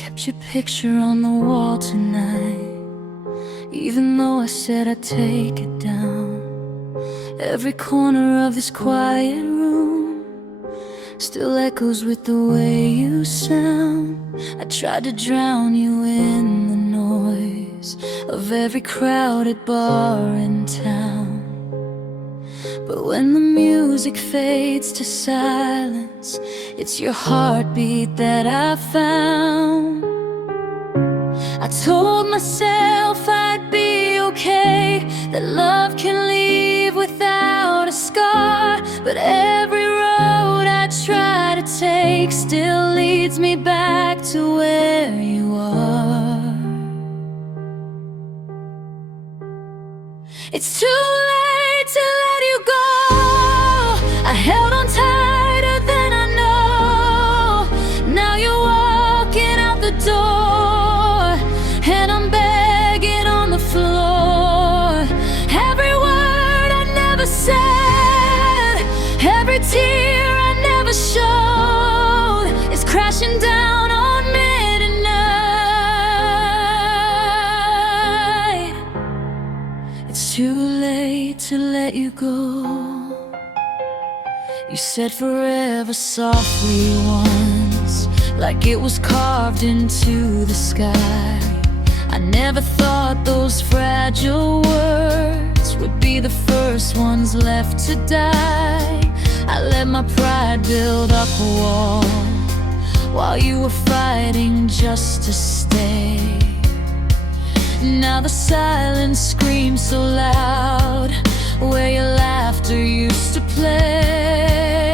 kept your picture on the wall tonight, even though I said I'd take it down. Every corner of this quiet room still echoes with the way you sound. I tried to drown you in the noise of every crowded bar in town, but when the music fades to silence, it's your heartbeat that I found. I told myself I'd be okay, that love can leave without a scar, but every road I try to take still leads me back to where you are. It's too late to let you go. I held on tighter than I know. Now you're walking out the door, and I'm begging on the floor. Every word I never said, every tear I never showed, is crashing down on midnight. It's too late to let you go. You said forever softly once, like it was carved into the sky. I never thought those fragile words would be the first ones left to die. I let my pride build up a wall while you were fighting just to stay. Now the silence screams so loud where your laughter used to play.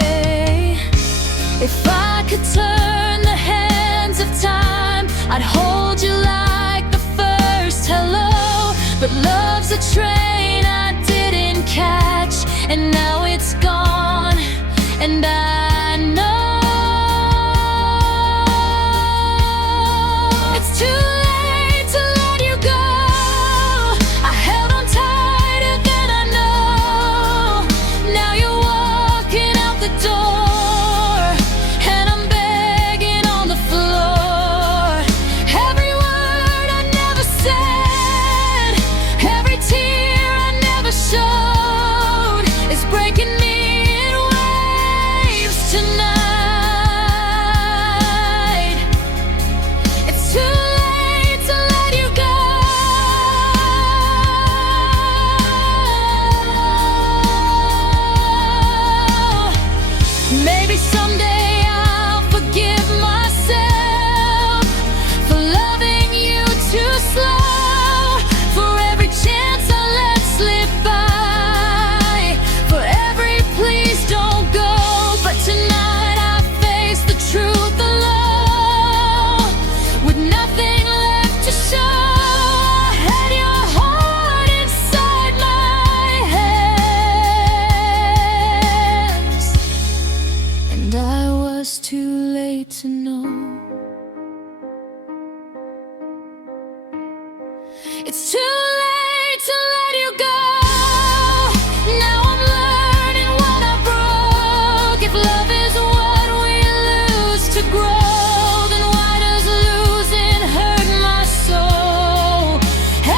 If I could turn the hands of time, I'd hold you like the first hello. But love's a train I didn't catch, and now it's gone, and I know it's too late to let you go. I held on tighter than I know. Now you're walking out the door, and I'm begging on the floor. Every word I never said, every tear I never showed, is breaking me in waves tonight. It's too late to let you go. Maybe someday I'll forgive myself for loving you too slow, for every chance I let slip by, for every please don't go. But tonight I face the truth alone, with nothing left to show. I had your heart inside my hands, and I was too late to know. It's too late to let you go. Now I'm learning what I broke. If love is what we lose to grow, then why does losing hurt my soul?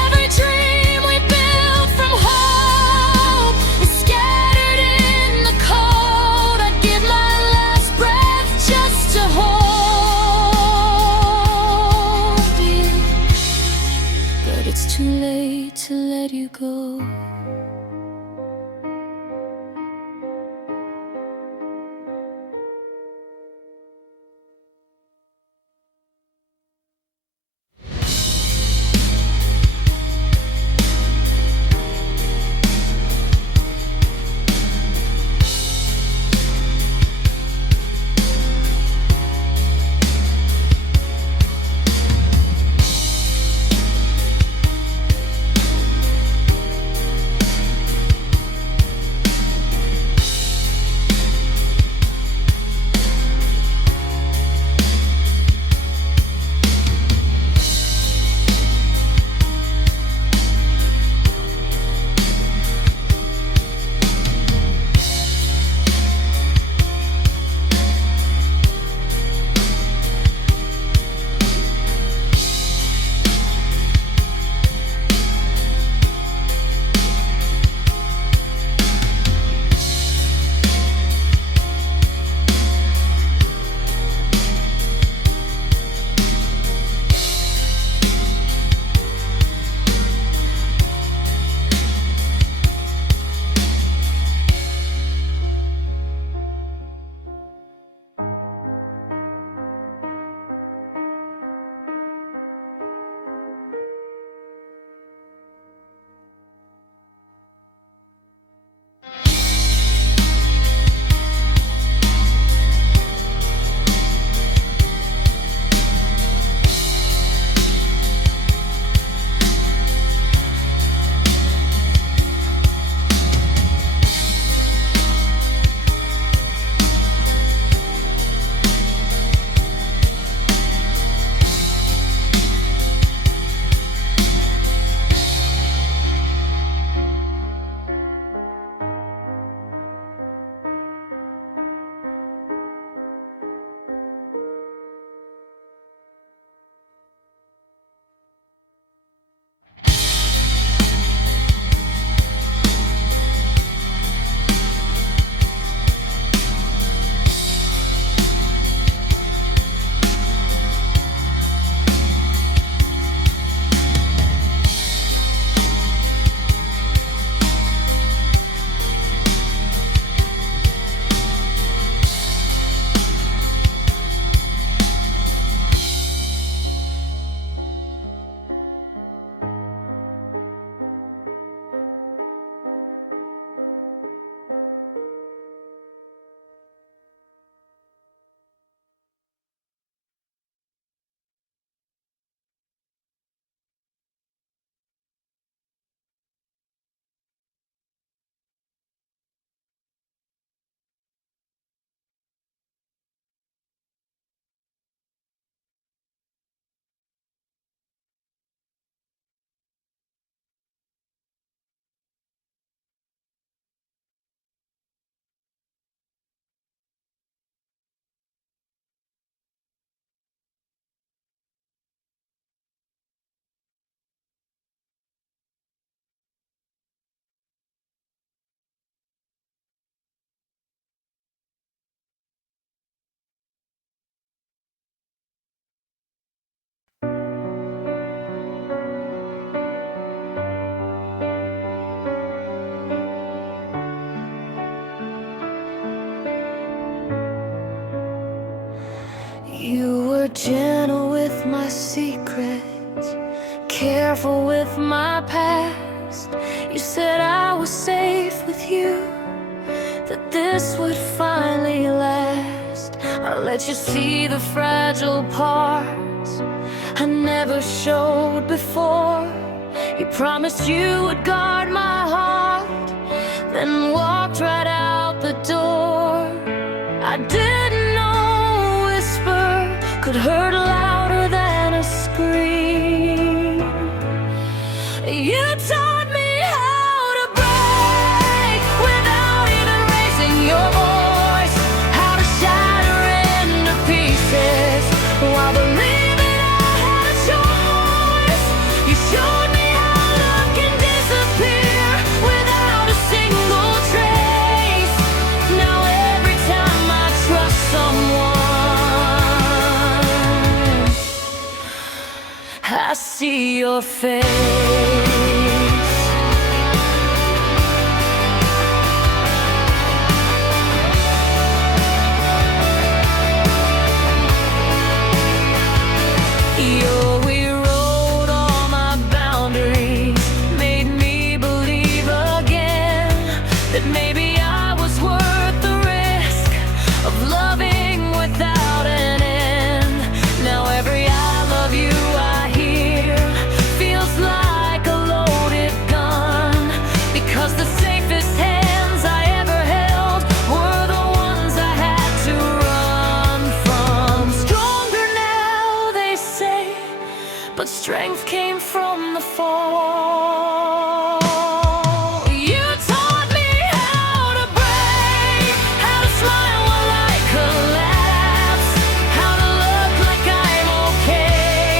Every dream we built from hope is scattered in the cold. I'd give my last breath just to hold you, but it's too late gentle with my secrets, careful with my past. You said I was safe with you, that this would finally last. I let you see the fragile parts I never showed before. You promised you would guard my heart, then walked right out the door. I didn't know a whisper could hurt louder than a scream. You taught me how to break without even raising your voice, how to shatter into pieces while believing I had a choice. You showed me how love can disappear without a single trace. Now every time I trust someone, I see your face. You rewrote all my boundaries, made me believe again that maybe I was worth the risk of loving without an end. Now every I love you I hear feels like a loaded gun, because the safest hands I ever held were the ones I had to run from. Stronger now, they say, but strength came from the fall. You taught me how to break, how to smile while I collapse, how to look like I'm okay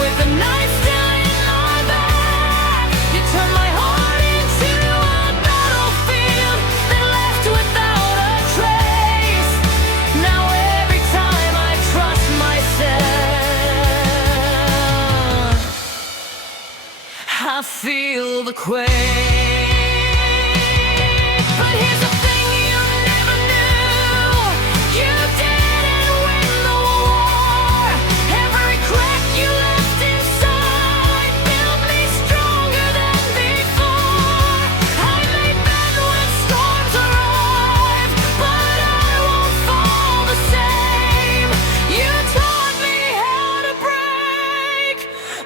with the knife still in my back. You turned my heart into a battlefield that left without a trace. Now every time I trust myself, I feel the quake. But here's the thing you never knew: you didn't win the war. Every crack you left inside built me stronger than before. I may bend when storms arrive, but I won't fall the same. You taught me how to break,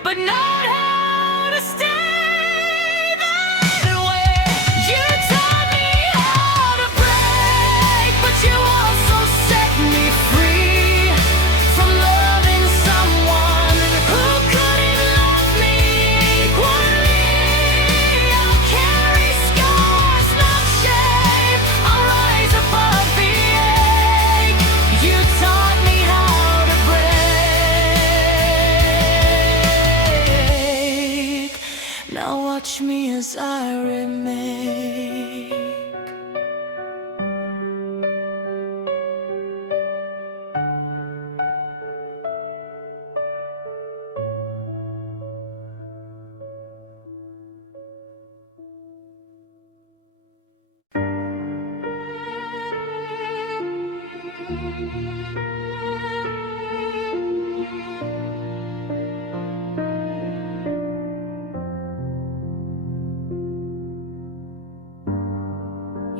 but not how to stay that way. You taught me how to break, but you also set me free from loving someone who couldn't love me equally. I'll carry scars, not shame. I'll rise above the ache. You taught me how to break. Now watch me as I remake.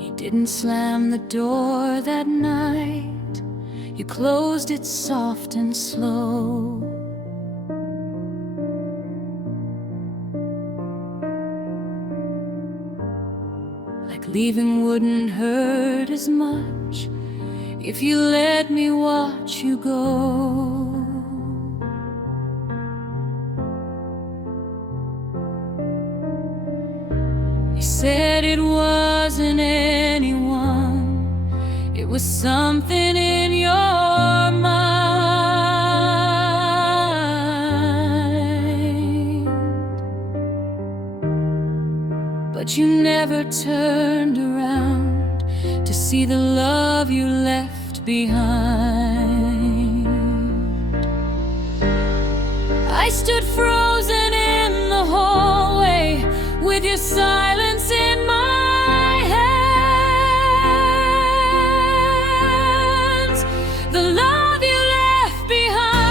You didn't slam the door that night, you closed it soft and slow. Like leaving wouldn't hurt as much if you let me watch you go. You said it wasn't anyone, it was something in your mind. But you never turned around to see the love you left behind. I stood frozen in the hallway with your silence in my hands. The love you left behind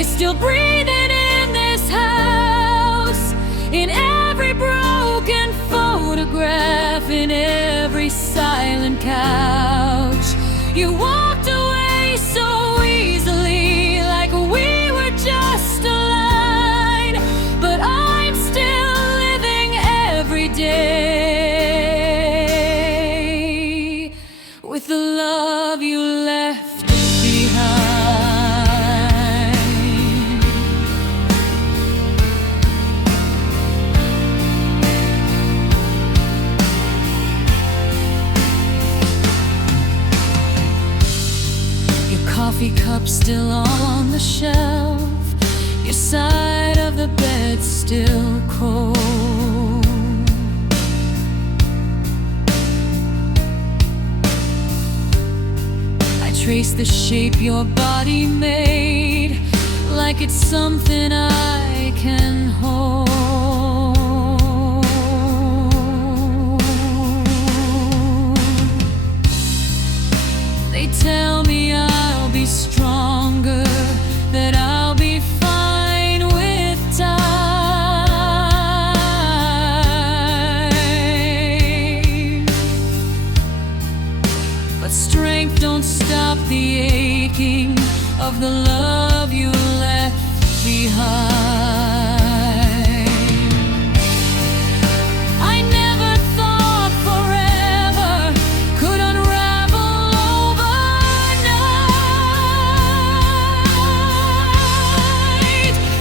is still breathing in this house, in every broken photograph, in every silent couch. You walked away so easily, like we were just a line, but I'm still living every day with the love you left behind. Your coffee cup still on the shelf, your side of the bed still cold. Trace the shape your body made, like it's something I can hold. They tell me I'll be stronger, that I'll be fine with time, but strength don't stop the aching of the love you left behind. I never thought forever could unravel overnight.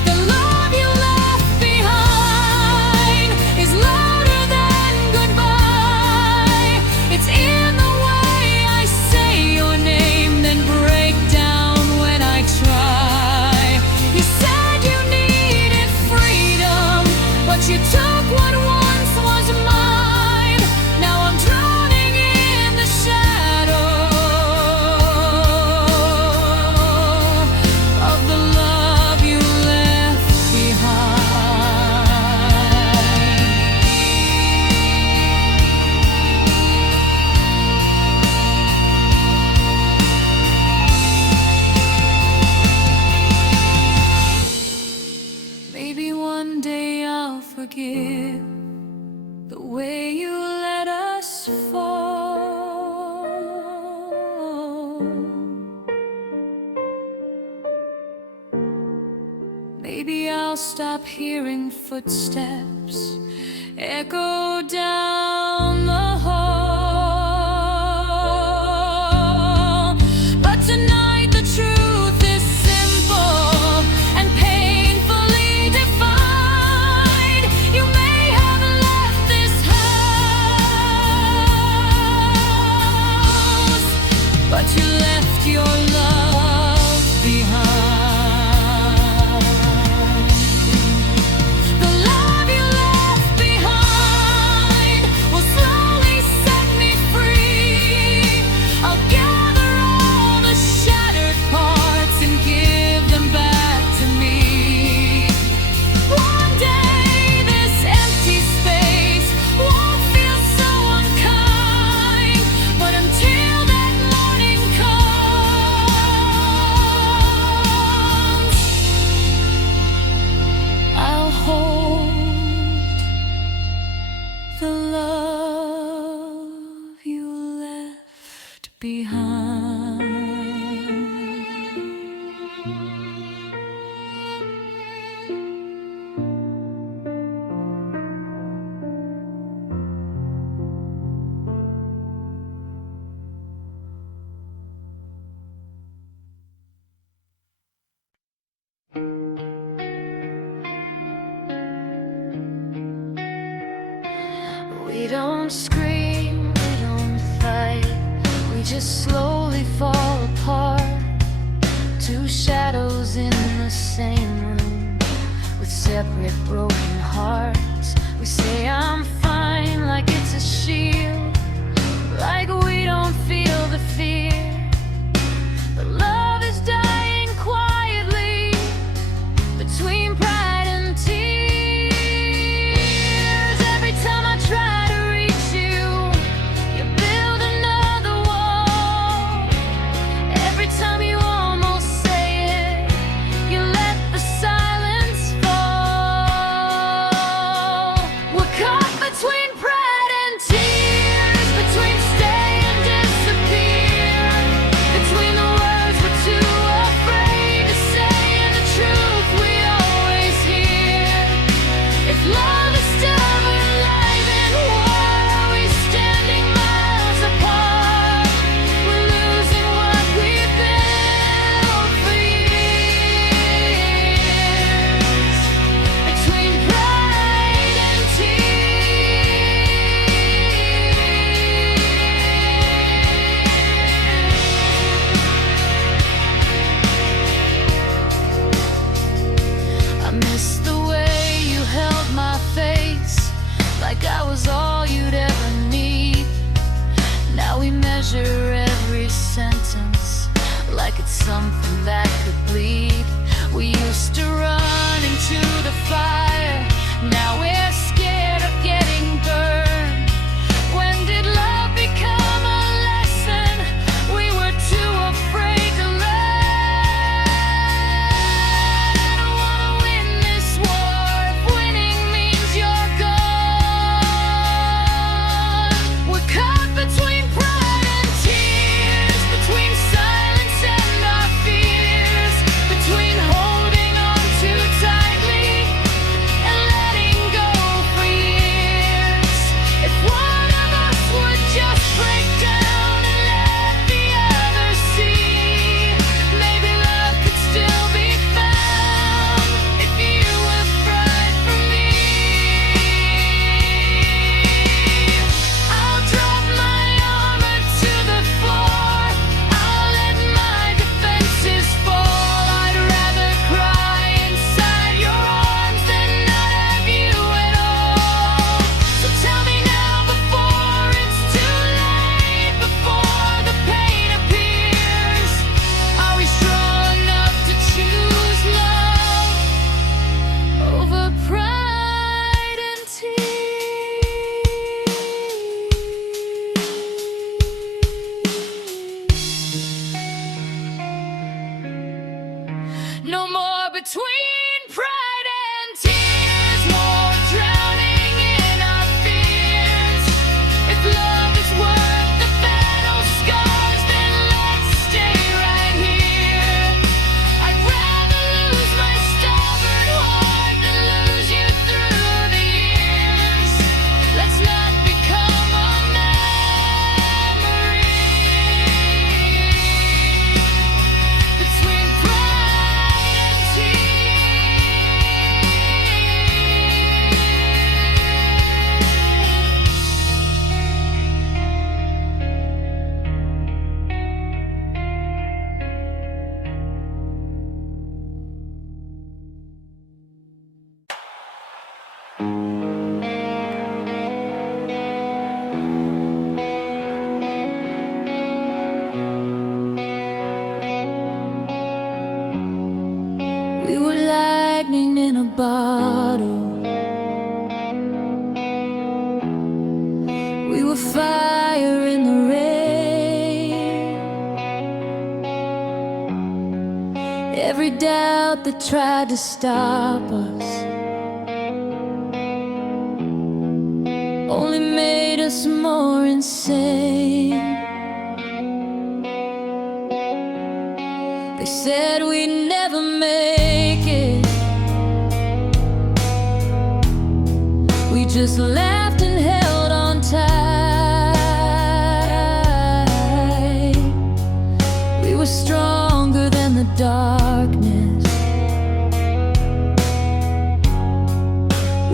The love you left behind is louder than goodbye. It's in the way I say your name, then break down when I try. You said you needed freedom, but you took what once was mine. Now I'm drowning in the shadow of the love you left behind. Maybe one day I'll forgive the way you let us fall. Maybe I'll stop hearing footsteps echo down the hall. But tonight the truth is simple and painfully defined. You may have left this house, but you left your love behind. The love you left behind will slowly set me free. I'll gather all the shattered parts and give them back to me. One day this empty space won't feel so unkind, but until that morning comes, I'll hold the love you left behind. We don't scream, we don't fight, we just slowly fall apart. Two shadows in the same room with separate broken hearts. We say I'm fine like it's a shield, like we don't feel the fear. But love is dying quietly between pride and tears. Every time I try to reach you, you build another wall. Every time you almost say it, you let something that could bleed. We used to run into the fire, now we're scared of getting burned. When did love become a lesson we were too afraid to learn? I wanna win this war if winning means you're gone. We're caught between pride and tears, between silence and our fears, between holding on too tightly and letting go for years. If one of us would just break down and let the other see, maybe love could still be found if you would fight for me. I'll drop my armor to the floor, I'll let my defenses fall. I'd rather cry inside your arms than not have you at all. So tell me now before it's too late, before the pain appears, are we strong enough to choose love over pride and tears? No more between pride and tears, more drowning in our fears. If love is worth the battle scars, then let's stay right here. I'd rather lose my stubborn heart than lose you through the years. Let's not become a memory. Between pride and we were lightning in a bottle, we were fire in the rain. Every doubt that tried to stop us only made us more insane. They said we'd never make it, we just laughed and held on tight. We were stronger than the darkness,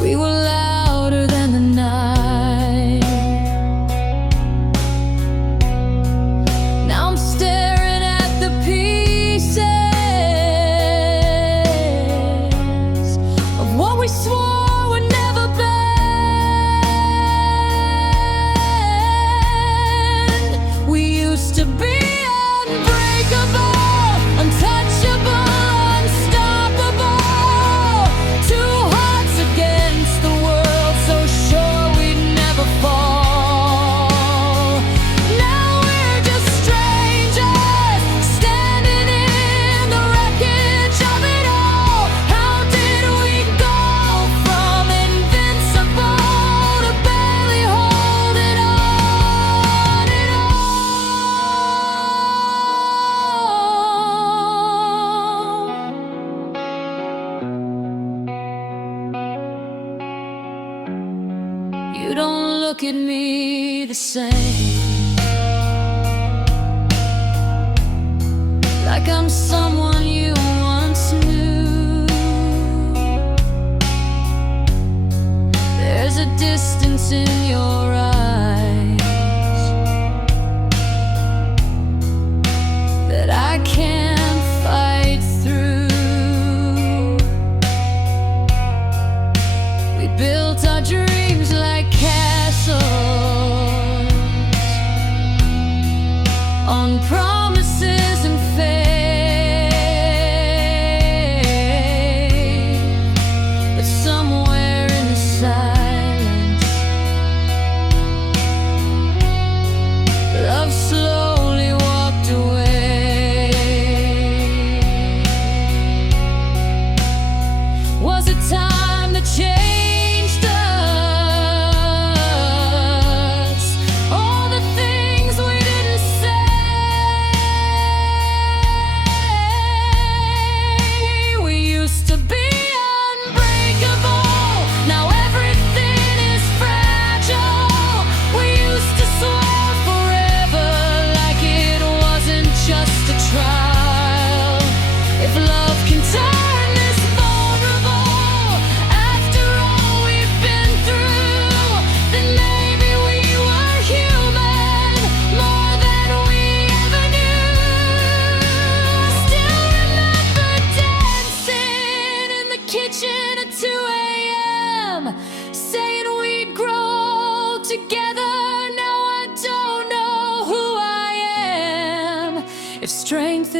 we were louder than the night. Now I'm staring at the pieces of what we swore would never bend. We used to be unbreakable, untouchable, unstoppable. Two hearts against the world, so sure we'd never fall. Now we're just strangers, standing in the wreckage of it all. How did we go from invincible to barely holding on at all? You don't look at me the same, like I'm someone you once knew. There's a distance in your eyes that I can't fight through. We built our dreams like castles on promises and faith.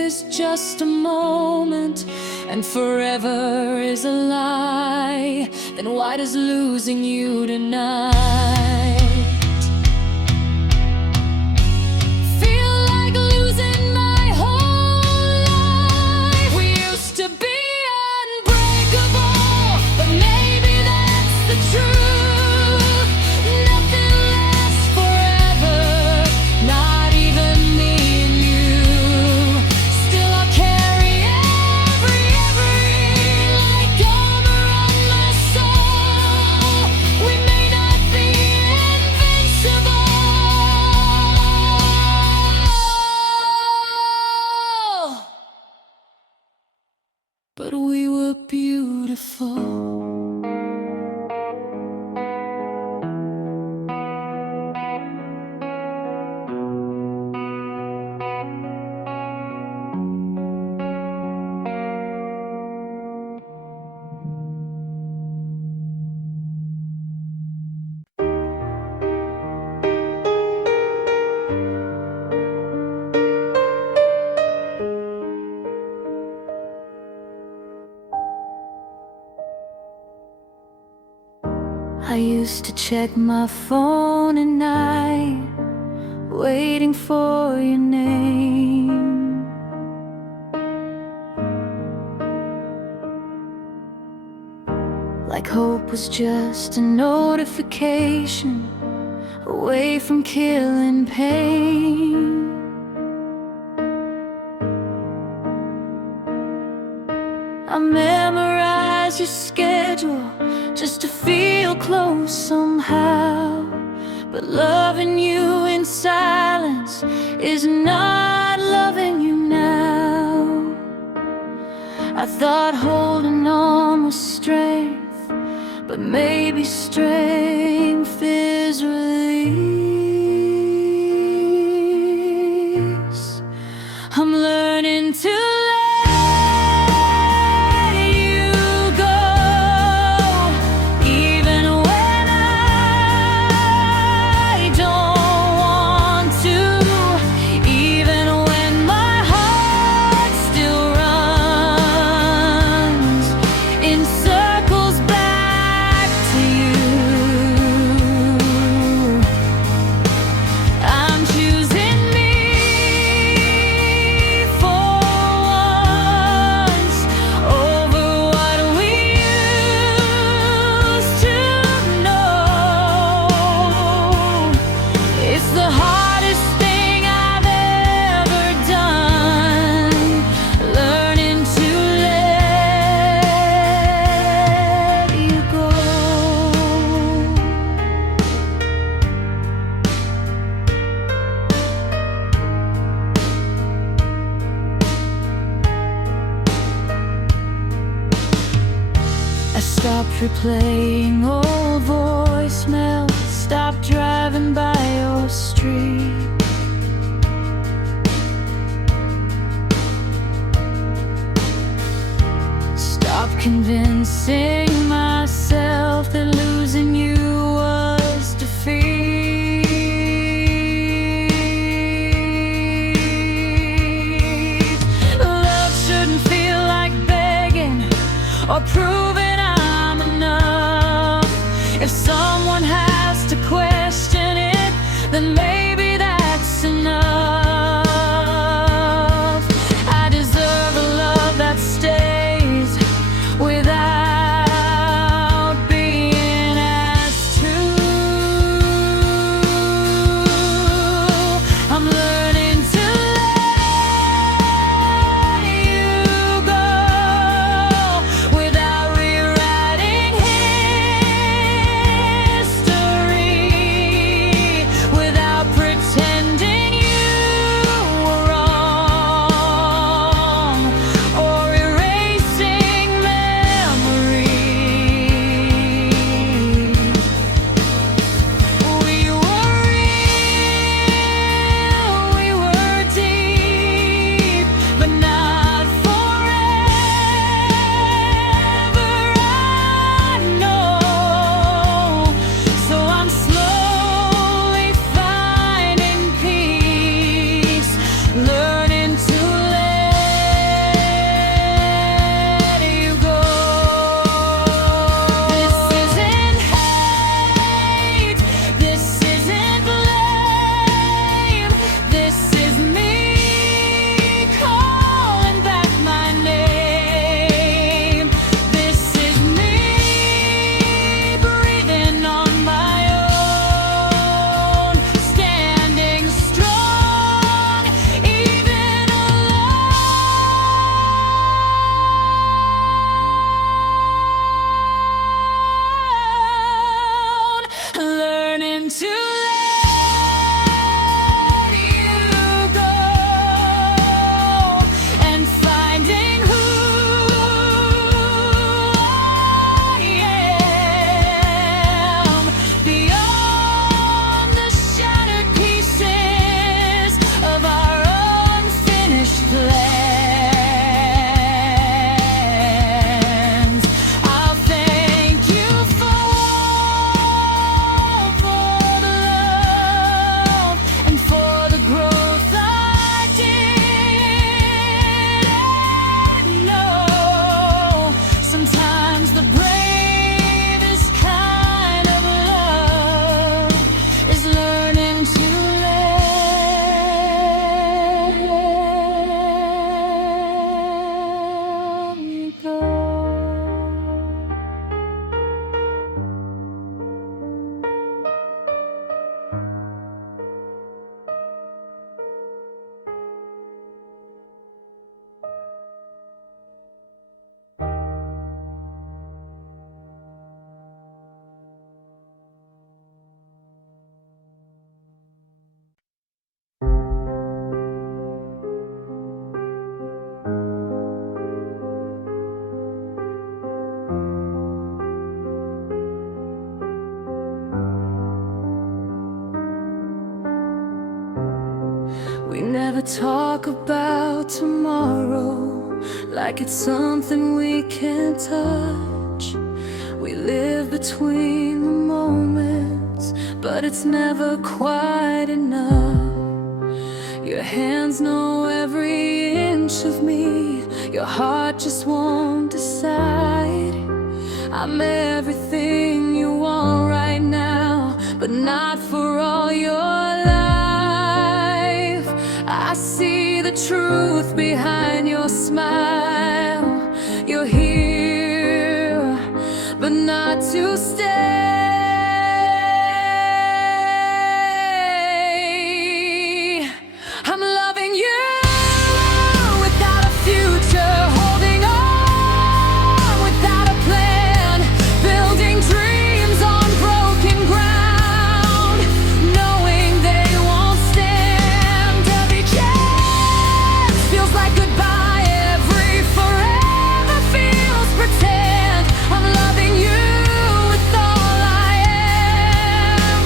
is just a moment and forever is a lie, then why does losing you tonight feel like losing my whole life? We used to be unbreakable, but maybe that's the truth. Nothing lasts forever, not even me and you. Still I'll carry every like armor on my soul. We may not be invincible, but we were beautiful. I used to check my phone at night, waiting for your name. Like hope was just a notification away from killing pain. I memorized your schedule just to feel close somehow, but loving you in silence is not loving you now. I thought holding on was strength, but maybe strength is release. I'm learning to stop replaying old voicemails, stop driving by your street. Stop convincing myself that losing you was defeat. Love shouldn't feel like begging or proving if someone has to question it, then maybe that's enough. I deserve a love that stays without being asked to. I'm learning to let you go without never talk about tomorrow like it's something we can't touch. We live between the moments, but it's never quite enough. Your hands know every inch of me, your heart just won't decide. I'm everything you want right now, but not for all your life. I see the truth behind your smile. You're here, but not to stay. I'm loving you without a future, holding on without a plan, building dreams on broken ground, knowing they won't stand. Every chance feels like goodbye, every forever feels pretend. I'm loving you with all I am,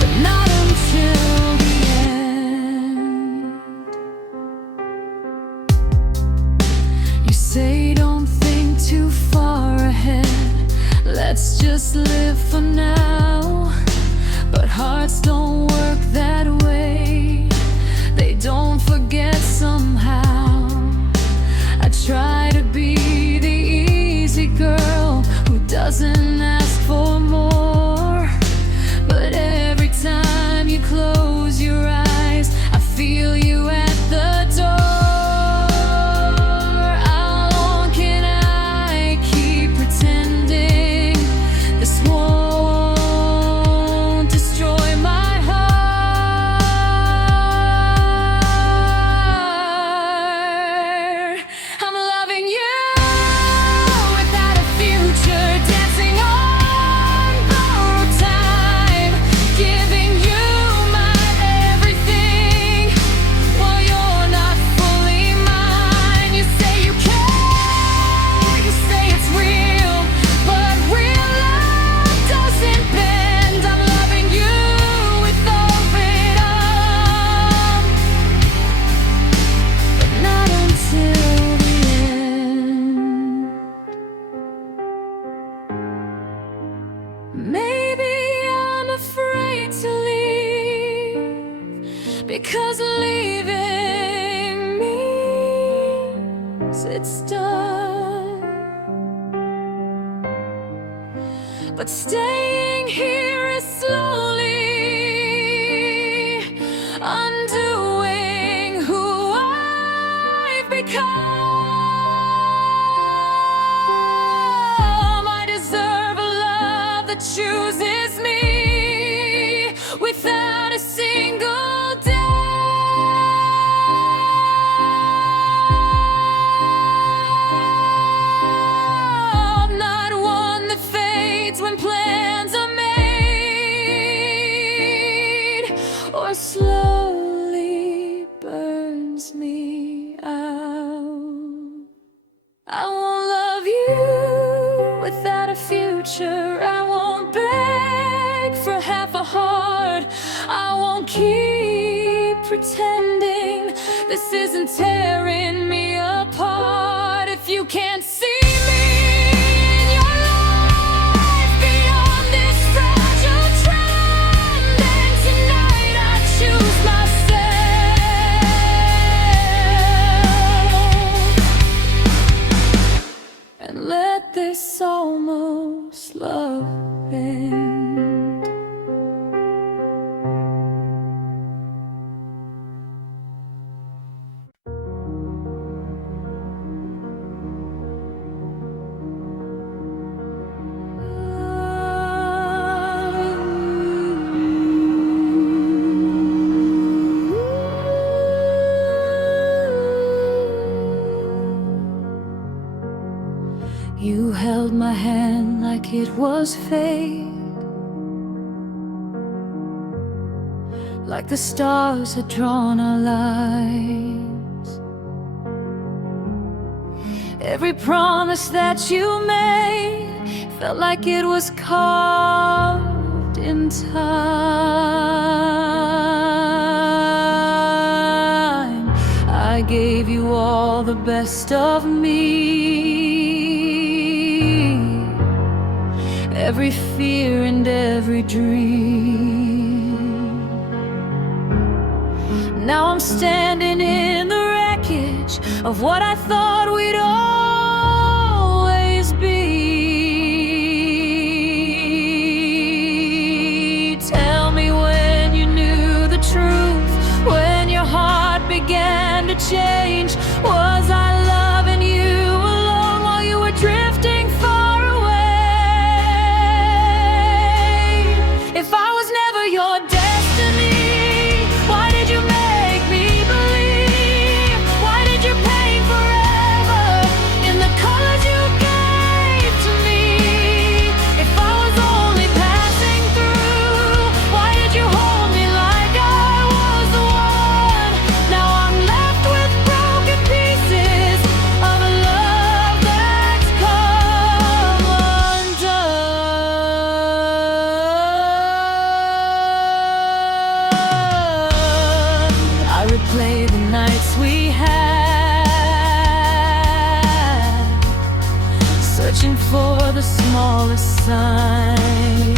but not until the end. You say don't think too far ahead, let's just live for now. But hearts don't work that way, they don't forget somehow. I try to be the easy girl who doesn't ask for more, but every time you close your eyes, I feel you at the door. How long can I keep pretending this won't destroy my heart? I'm loving you without a future, dancing on borrowed time, giving you my everything while you're not fully mine. You say you care, you say it's real, but real love doesn't bend. I'm loving you with all freedom, but not until the end. Maybe I'm afraid to leave, because leaving means it's done. But staying here is slowly undoing who I've become. I deserve a love that chooses me without a single doubt. Not one that fades when plans are made, or slowly burns me out. I won't love you without a future. I won't beg for half a heart. I won't keep pretending this isn't tearing me apart. If you can't see me in your life beyond this fragile trend, then tonight I choose myself and let this almost love end. You held my hand like it was fate, like the stars had drawn our lives. Every promise that you made felt like it was carved in time. I gave you all the best of me, every fear and every dream. Now I'm standing in the wreckage of what I thought we'd always be. Tell me when you knew the truth, when your heart began to change. Was I loving you alone while you were drifting far away? If I was never your destiny, why did you make me believe? Why did you paint forever in the colors you gave to me? If I was only passing through, why did you hold me like I was the one? Now I'm left with broken pieces of a love that's come undone. I replay the nights we had, searching for the smallest sign.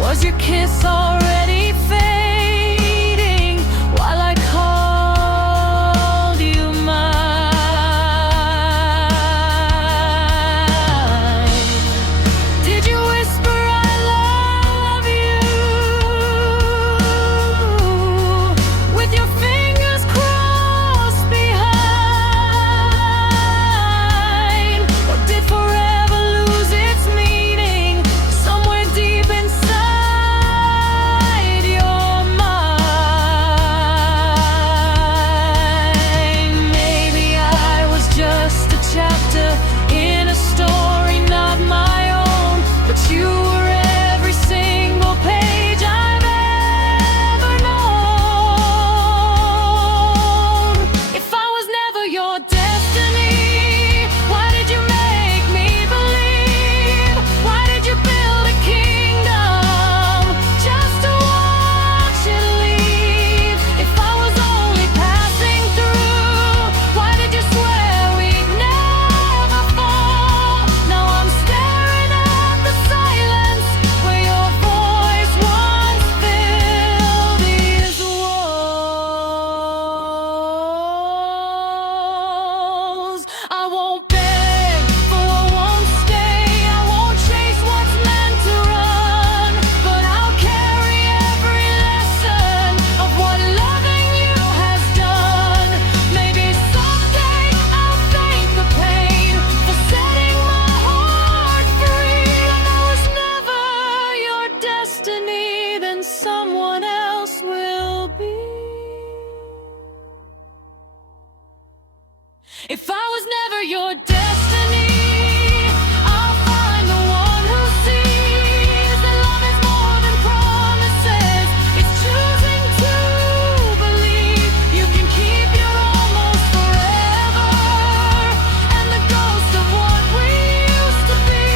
Was your kiss already fading while I called you mine? Did you whisper I love you with your fingers crossed behind? Or did forever lose its meaning somewhere deep inside your mind? Maybe I was just a chapter in a story not my own, but you were every single page I've ever known. If I was never your destiny, why did you make me believe? Why did you build a kingdom just to watch it leave? If I was only passing through, why did you swear we'd never fall? Now I'm staring at the silence where your voice once filled these walls. I won't beg for what won't stay, I won't chase what's meant to run, but I'll carry every lesson of what loving you has done. Maybe someday I'll thank the pain for setting my heart free. If I was never your destiny, then someone else will be. If I was never your destiny, I'll find the one who sees that love is more than promises. It's choosing to believe you can keep your almost forever, and the ghost of what we used to be.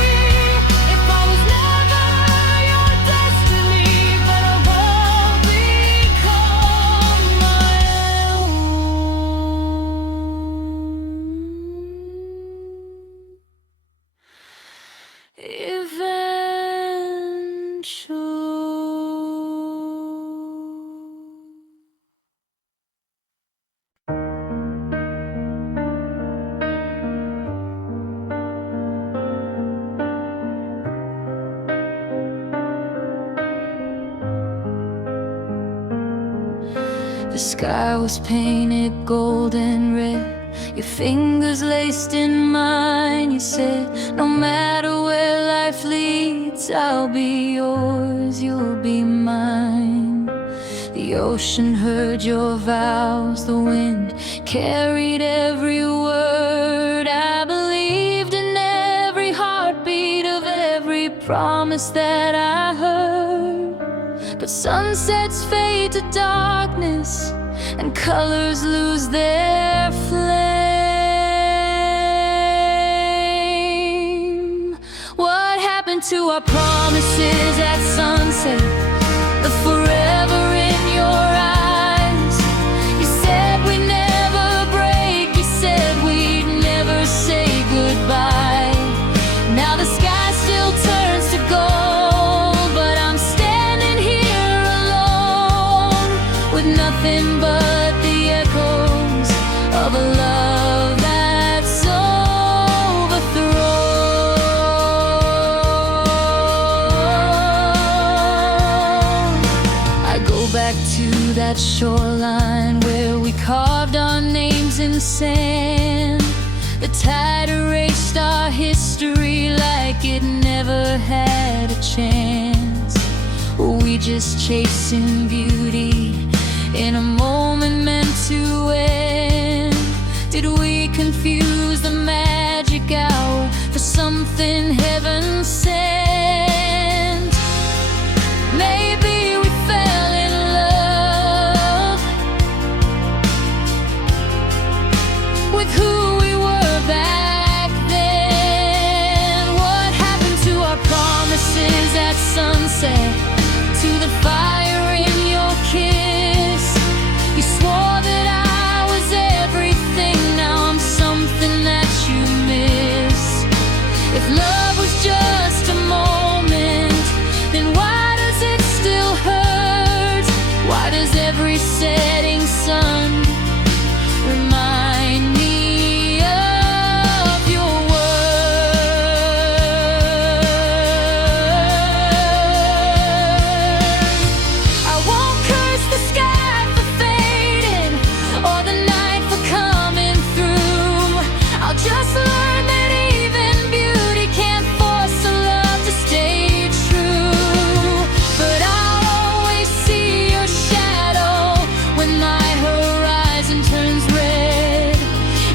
If I was never your destiny, but I won't become my own. The sky was painted golden red, your fingers laced in mine. You said, no matter where life leads, I'll be yours, you'll be mine. The ocean heard your vows, the wind carried every word. I believed in every heartbeat of every promise that I heard. But sunsets fade to darkness and colors lose their flame. What happened to our promises at sunset? The forever in your eyes. sand. The tide erased our history like it never had a chance. We just chasing beauty in a moment meant to end. Did we confuse the magic hour for something heaven sent? Maybe we fell in love with who we were back then. What happened to our promises at sunset? To the fire in your kiss? You swore that I was everything, now I'm something that you miss. If love was just a moment, then why does it still hurt? Why does every setting sun remind me of your words? I won't curse the sky for fading or the night for coming through. I'll just learn that even beauty can't force a love to stay true. But I'll always see your shadow when my horizon turns red,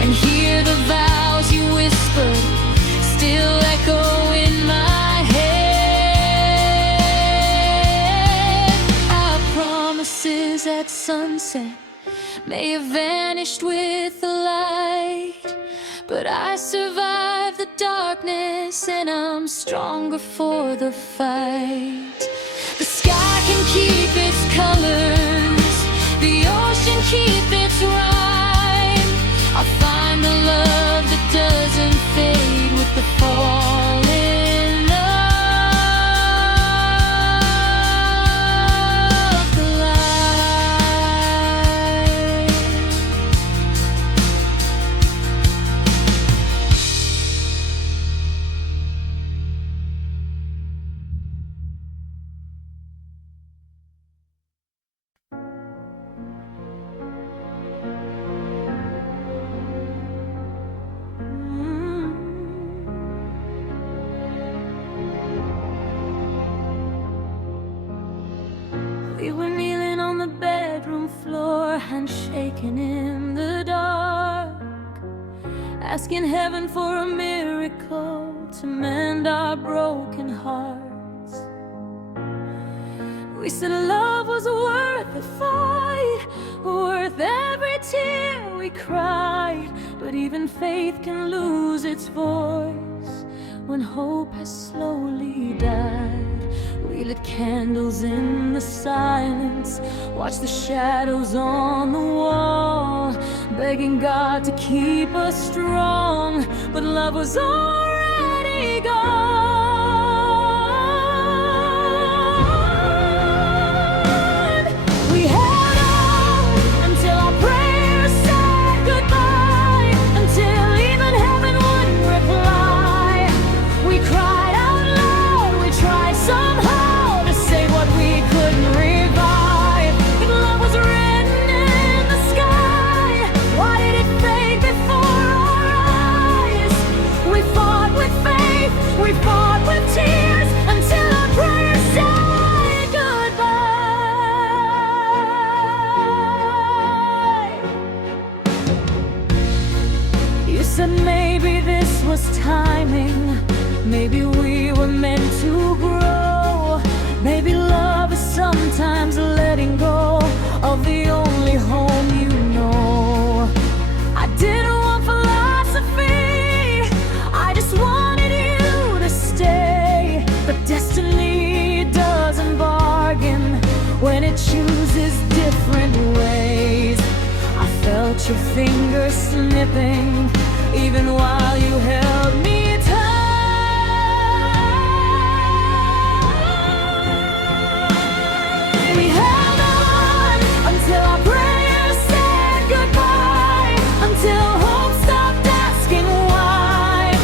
and hear the vows you whispered still echo in my head. Our promises at sunset may have vanished with the light, but I survived the darkness and I'm stronger for the fight. The sky can keep its colors, the ocean keep its rhyme. I'll find the love that doesn't fade with the falling of the light. We were kneeling on the bedroom floor, hands shaking in the dark, asking heaven for a miracle to mend our broken hearts. We said love was worth the fight, worth every tear we cried. But even faith can lose its voice when hope has slowly died. We lit candles in the silence, watched the shadows on the wall, begging God to keep us strong, but love was already gone. We held on until our prayers said goodbye, until even heaven wouldn't reply. We cried out loud, we tried somehow to save what we couldn't revive. If love was written in the sky, why did it fade before our eyes? We fought with faith, we fought with tears, until our prayers said goodbye. You said maybe this was timing, maybe we were meant to grow. Maybe love is sometimes letting go of the only home you know. I didn't want philosophy, I just wanted you to stay. But destiny doesn't bargain when it chooses different ways. I felt your fingers slipping even while you held me tight. We held on until our prayers said goodbye, until hope stopped asking why.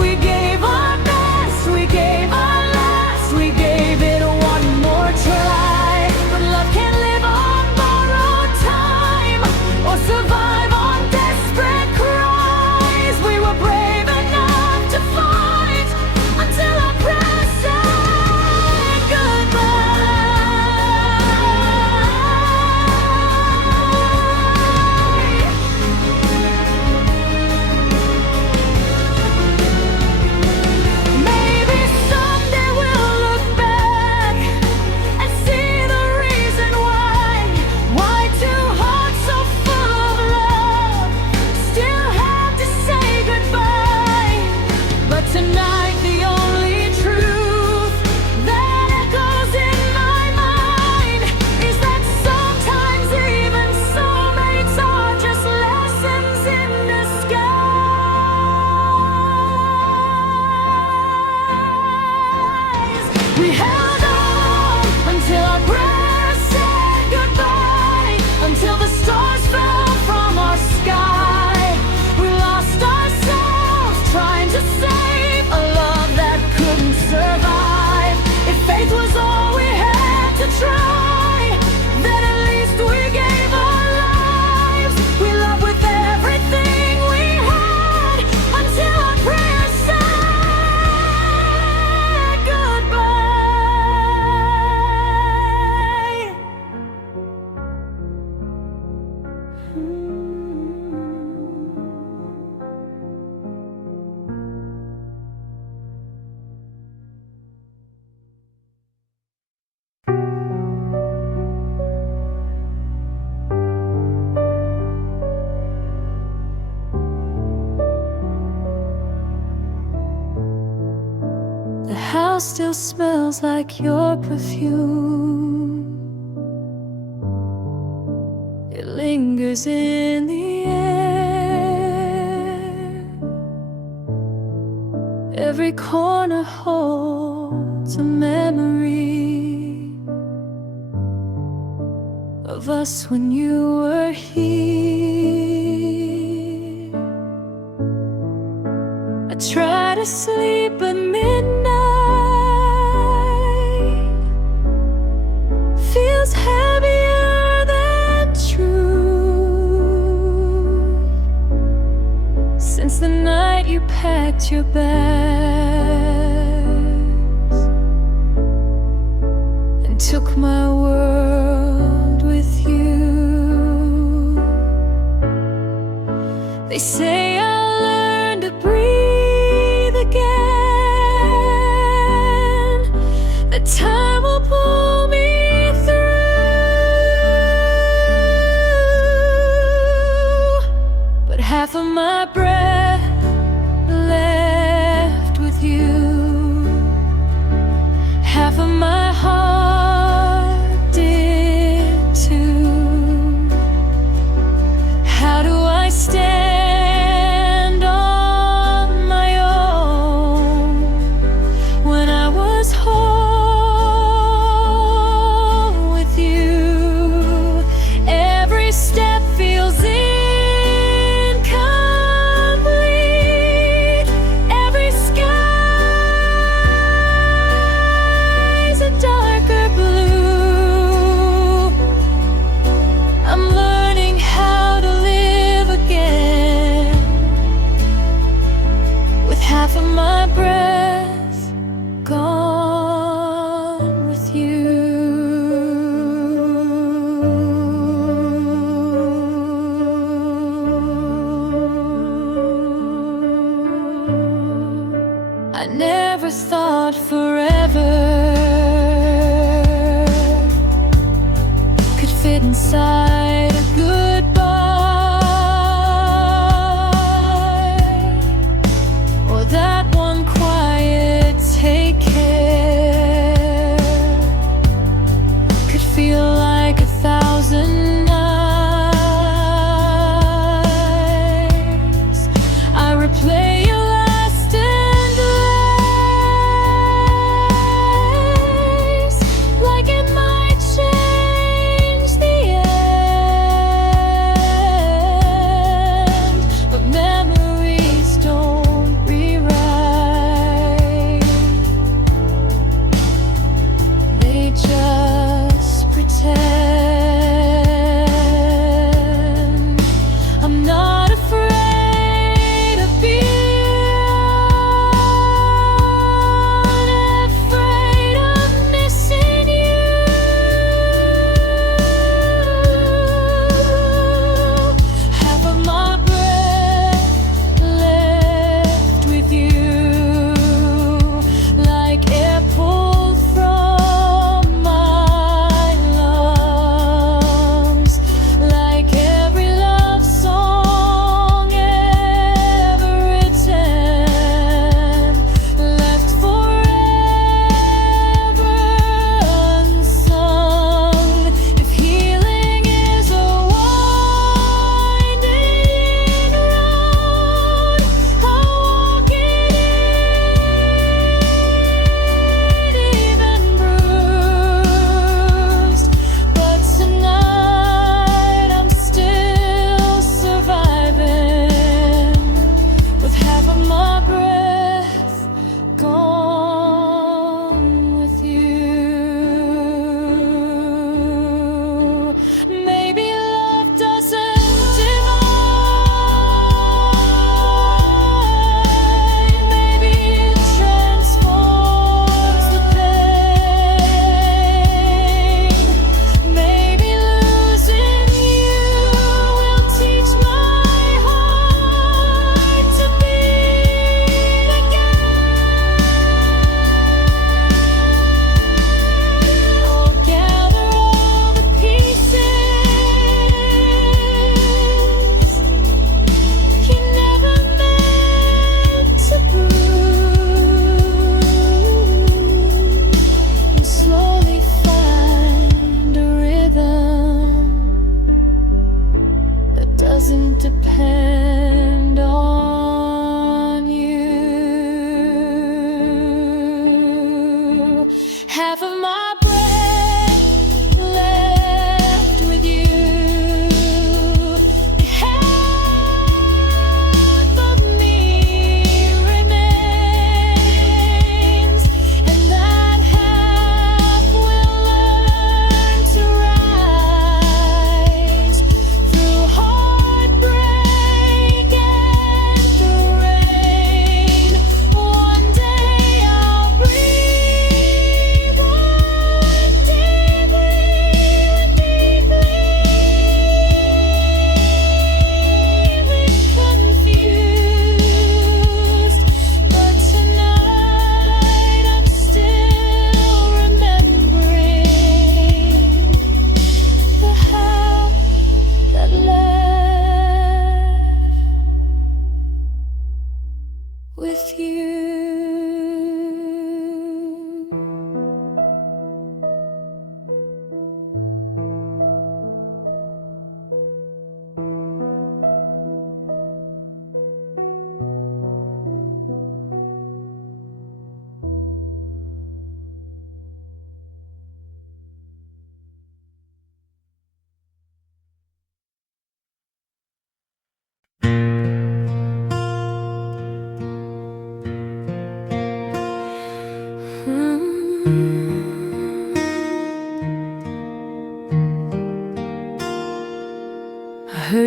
We gave our best, we gave our last, we gave it one more try. But love can't live on borrowed time or survive on desperate house still smells like your perfume. It lingers in the air. Every corner holds a memory of us when you were here. I try to sleep at midnight, feels heavier than truth, since the night you packed your bags and took my world with you. They say I'll learn to breathe again, that time will pull me through. But half of my breath left with you, half of my heart did too. How do I stand on my own when I was whole with you? Every step feels incomplete. Every sky's a darker blue. I'm learning how to live again with half of my breath gone with you. I never thought forever could fit inside a goodbye, or that one quiet take care could feel like 1,000 nights. I replay your last endless, like it might change the end.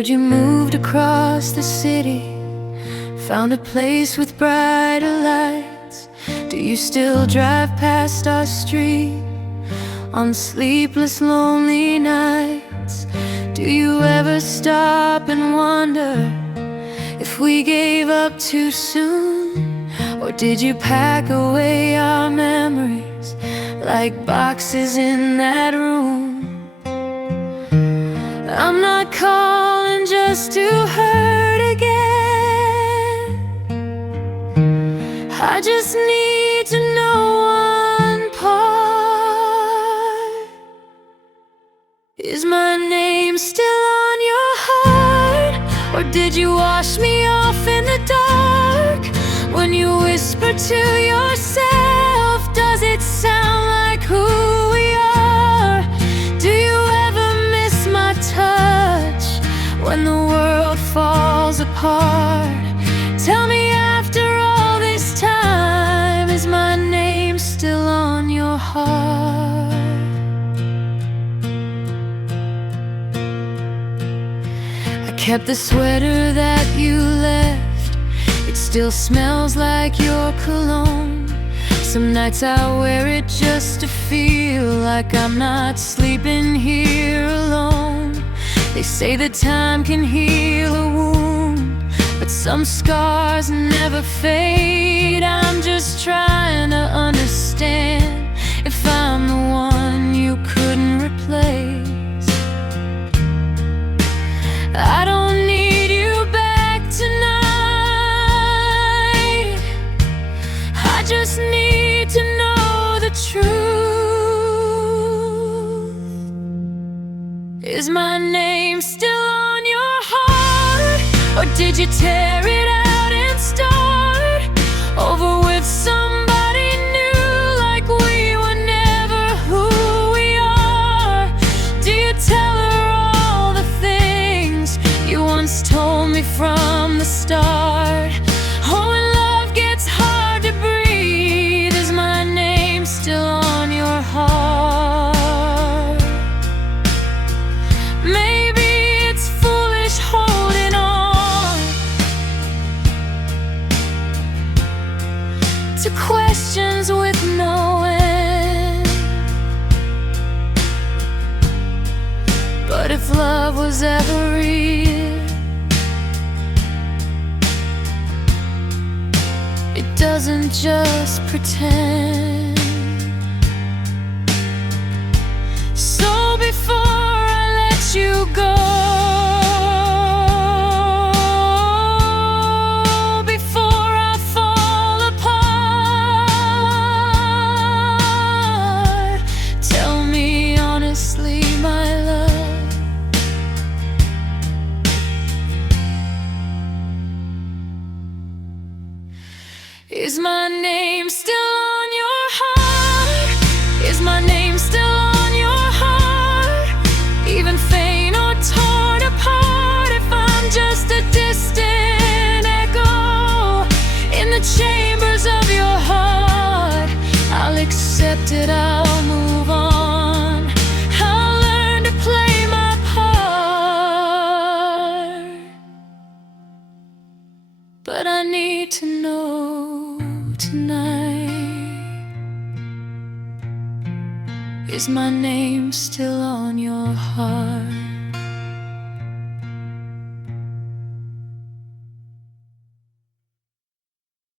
heard you moved across the city, found a place with brighter lights. Do you still drive past our street on sleepless, lonely nights? Do you ever stop and wonder if we gave up too soon? Or did you pack away our memories like boxes in that room? I'm not calling just to hurt again. I just need to know one part. Is my name still on your heart? Or did you wash me off in the dark? When you whisper to yourself, does it sound like who we are? Do you ever miss my touch when the world falls apart? Tell me, after all this time, is my name still on your heart? I kept the sweater that you left, it still smells like your cologne. Some nights I wear it just to feel like I'm not sleeping here alone. They say that time can heal a wound, but some scars never fade. I'm just trying to understand if I'm the one you couldn't replace. I don't need you back tonight. I just need to know the truth. Is my name still on your heart? Or did you tear it out and start over with somebody new, like we were never who we are? Do you tell her all the things you once told me from the start? Oh, when love gets hard to breathe, is my name still on your heart? Maybe it's foolish holding on to questions with no end, but if love was ever real, it doesn't just pretend. So before I let you go, before I fall apart, tell me honestly, my love, is my name still on your heart? Is my name still on your heart? Even faint or torn apart, if I'm just a distant echo in the chambers of your heart, I'll accept it, I'll move on, I'll learn to play my part. But I need to know tonight, is my name still on your heart?